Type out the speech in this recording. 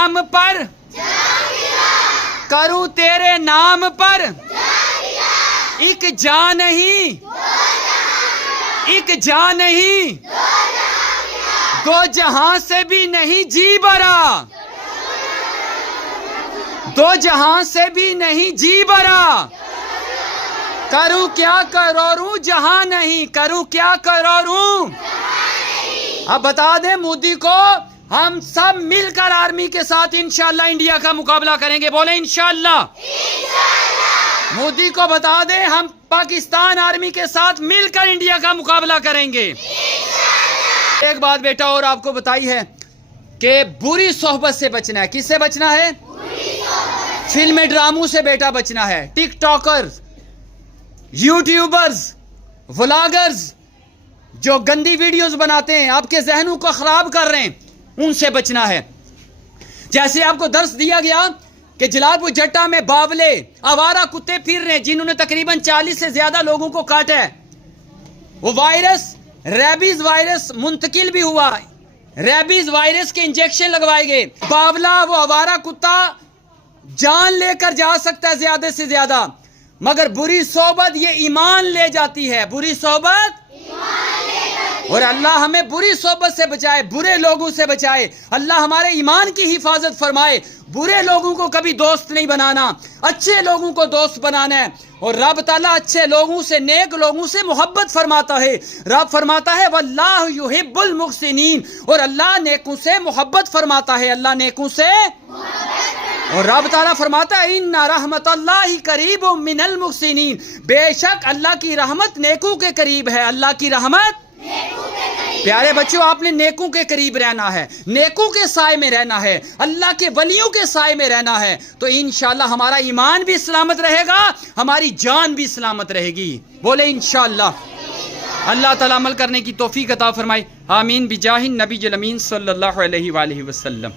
नाम पर, करूं तेरे नाम पर, एक जान नहीं, एक जान नहीं, दो जहां से भी नहीं जी भरा, दो जहां से भी नहीं जी भरा, करूं क्या करोड़ूं जहां नहीं, करूं क्या करोड़ूं। अब बता दें मोदी को, हम सब मिलकर आर्मी के साथ इंशाल्लाह इंडिया का मुकाबला करेंगे। बोले इंशाल्लाह। मोदी को बता दें, हम पाकिस्तान आर्मी के साथ मिलकर इंडिया का मुकाबला करेंगे। एक बात बेटा और आपको बताई है कि बुरी सोहबत से बचना है। किससे बचना है? फिल्म ड्रामों से बेटा बचना है। टिकटॉकर्स, यूट्यूबर्स, व्लॉगर्स जो गंदी वीडियोस बनाते हैं, आपके जहनों को खराब कर रहे हैं, उनसे बचना है। जैसे आपको दर्स दिया गया कि जलालपुर जट्टा में बावले आवारा कुत्ते फिर रहे हैं जिन्होंने तकरीबन 40 से ज्यादा लोगों को काटा है। वो वायरस, रेबीज वायरस मुंतकिल भी हुआ, रेबीज वायरस के इंजेक्शन लगवाए गए। बावला वो आवारा कुत्ता जान लेकर जा सकता है ज्यादा से ज्यादा, मगर बुरी सोबत ये ईमान ले जाती है। बुरी सोबत, और अल्लाह हमें बुरी सोबत से बचाए, बुरे लोगों से बचाए। अल्लाह हमारे ईमान की हिफाजत फरमाए। बुरे लोगों को कभी दोस्त नहीं बनाना, अच्छे लोगों को दोस्त बनाना है। और रब ताला अच्छे लोगों से, नेक लोगों से मोहब्बत फरमाता है। रब फरमाता है वल्लाहु युहिब्बुल मुहसिनीन, और अल्लाह नेकों से मोहब्बत फरमाता है। अल्लाह नेकों से, और रब ताला फरमाता है इन्ना रहमतल्लाहि करीबुम मिनल मुहसिनीन, बेशक अल्लाह की रहमत नेकों के करीब है। अल्लाह की रहमत, प्यारे बच्चों, आपने नेकों के करीब रहना है, नेकों के साए में रहना है, अल्लाह के वलियों के साए में रहना है, तो इंशाअल्लाह हमारा ईमान भी सलामत रहेगा, हमारी जान भी सलामत रहेगी। बोले इंशाअल्लाह। अल्लाह ताला अमल करने की तौफीक अता फरमाए। आमीन बिजाहिन नबी अमीन सल्लल्लाहु अलैहि वसल्लम।